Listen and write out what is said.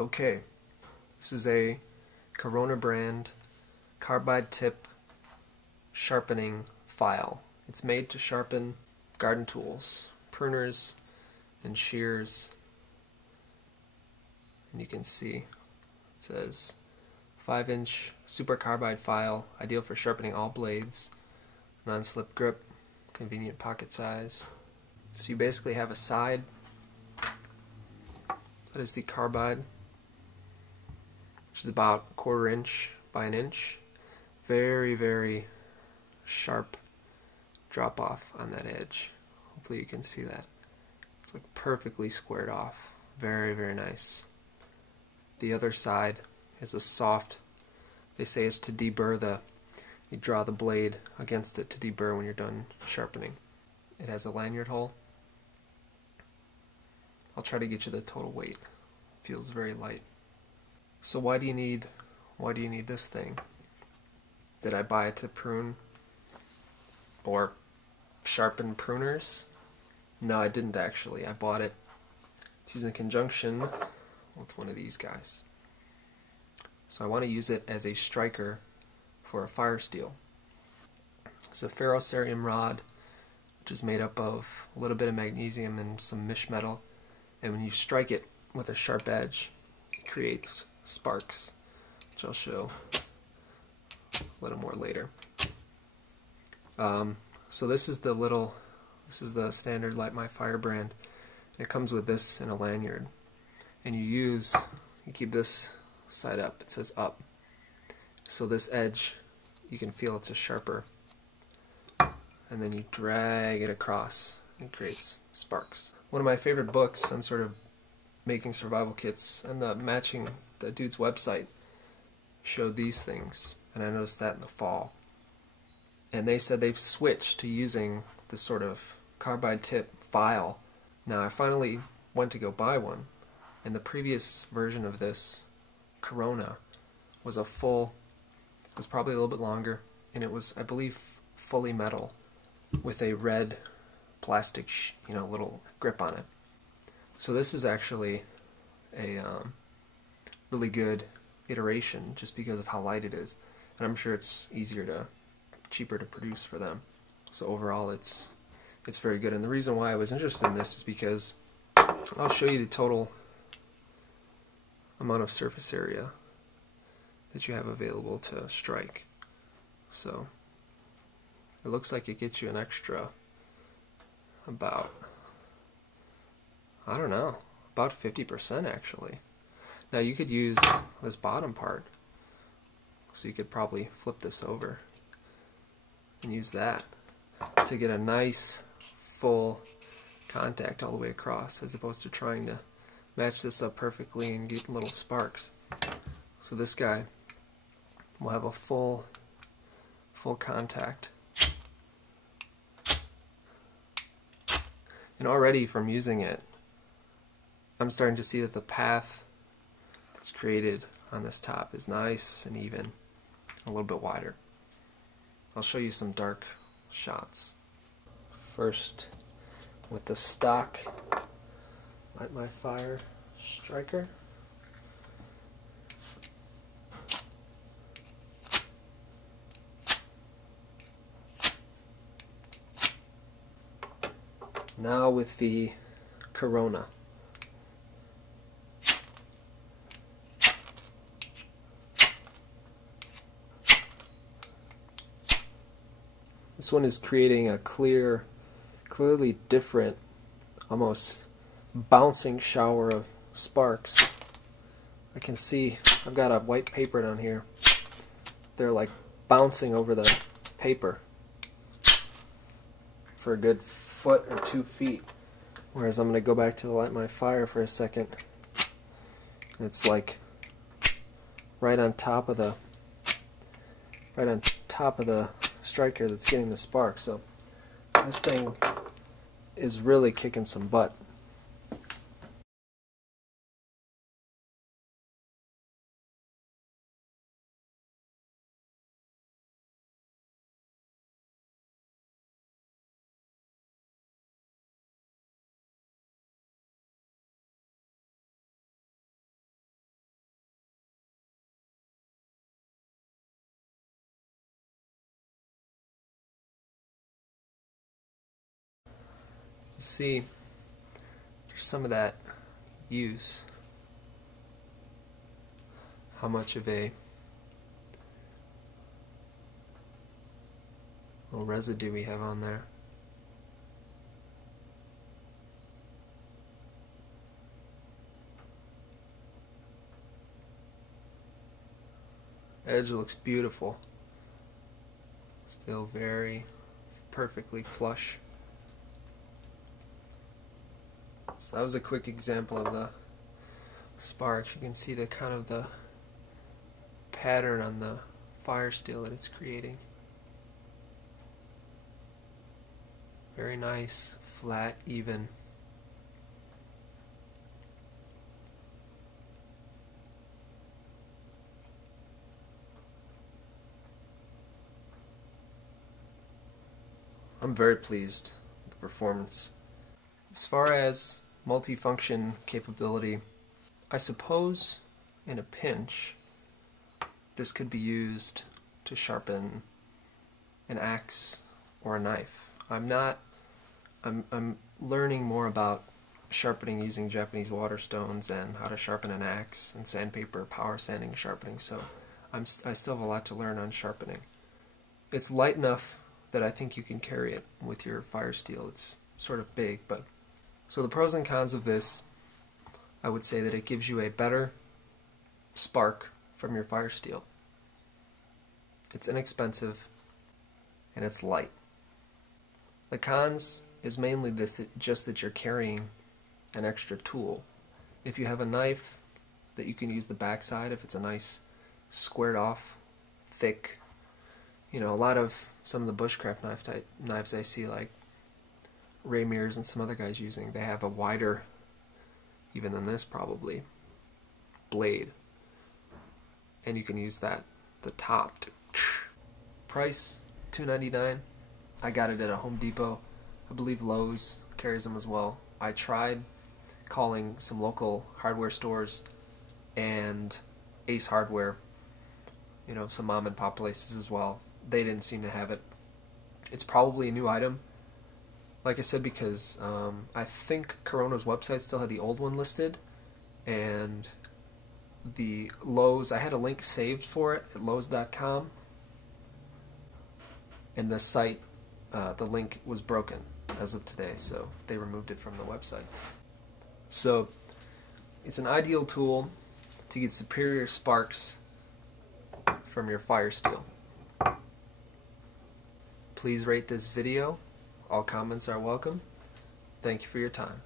Okay, this is a Corona brand carbide tip sharpening file. It's made to sharpen garden tools, pruners and shears. And you can see it says 5-inch super carbide file, ideal for sharpening all blades, non-slip grip, convenient pocket size. So you basically have a side that is the carbide, which is about 1/4 inch by 1 inch. Very, very sharp drop off on that edge. Hopefully you can see that. It's like perfectly squared off. Very, very nice. The other side is a soft, they say it's to deburr you draw the blade against it to deburr when you're done sharpening. It has a lanyard hole. I'll try to get you the total weight. Feels very light. So why do you need this thing? Did I buy it to prune or sharpen pruners? No, I didn't actually. I bought it to use in conjunction with one of these guys. So I want to use it as a striker for a Firesteel. It's a ferrocerium rod, which is made up of a little bit of magnesium and some mish metal, and when you strike it with a sharp edge, it creates sparks, which I'll show a little more later. So this is the standard Light My Fire brand. It comes with this in a lanyard, and you keep this side up. It says up, so this edge you can feel it's a sharper, and then you drag it across and it creates sparks. One of my favorite books on sort of making survival kits, and the dude's website showed these things, and I noticed that in the fall. And they said they've switched to using this sort of carbide tip file. Now I finally went to go buy one, and the previous version of this Corona was probably a little bit longer, and it was, I believe, fully metal with a red plastic little grip on it. So this is actually a really good iteration just because of how light it is, and I'm sure it's cheaper to produce for them. So overall it's very good, and the reason why I was interested in this is because I'll show you the total amount of surface area that you have available to strike. So it looks like it gets you an extra about, I don't know, about 50% actually. Now you could use this bottom part, so you could probably flip this over and use that to get a nice full contact all the way across, as opposed to trying to match this up perfectly and get little sparks. So this guy will have a full contact. And already from using it, I'm starting to see that the path that's created on this top is nice and even, a little bit wider. I'll show you some dark shots. First, with the stock Light My Fire striker. Now with the Corona. This one is creating a clearly different, almost bouncing shower of sparks. I can see I've got a white paper down here. They're like bouncing over the paper for a good 1 or 2 feet. Whereas I'm going to go back to the Light My Fire for a second. And it's like right on top of the striker that's getting the spark. So this thing is really kicking some butt. can see there's some of that use, how much of a little residue we have on there. Edge looks beautiful. Still very perfectly flush. So that was a quick example of the sparks. You can see the kind of the pattern on the Firesteel that it's creating. Very nice, flat, even. I'm very pleased with the performance. As far as multifunction capability, I suppose in a pinch this could be used to sharpen an axe or a knife. I'm learning more about sharpening using Japanese water stones and how to sharpen an axe and sandpaper, power sanding, sharpening, so I still have a lot to learn on sharpening. It's light enough that I think you can carry it with your Firesteel. It's sort of big, but so the pros and cons of this, I would say that it gives you a better spark from your Firesteel. It's inexpensive and it's light. The cons is mainly this, just that you're carrying an extra tool. If you have a knife that you can use the backside, if it's a nice squared off, thick, you know, a lot of some of the bushcraft knives I see, like Ray Mears and some other guys using, they have a wider, even than this probably, blade, and you can use that, the top, to price $2.99. I got it at a Home Depot. I believe Lowe's carries them as well. I tried calling some local hardware stores and Ace Hardware, you know, some mom and pop places as well. They didn't seem to have it. It's probably a new item, like I said, because I think Corona's website still had the old one listed, and the Lowe's, I had a link saved for it at Lowe's.com, and the site, the link was broken as of today, so they removed it from the website. So it's an ideal tool to get superior sparks from your Firesteel. Please rate this video. All comments are welcome. Thank you for your time.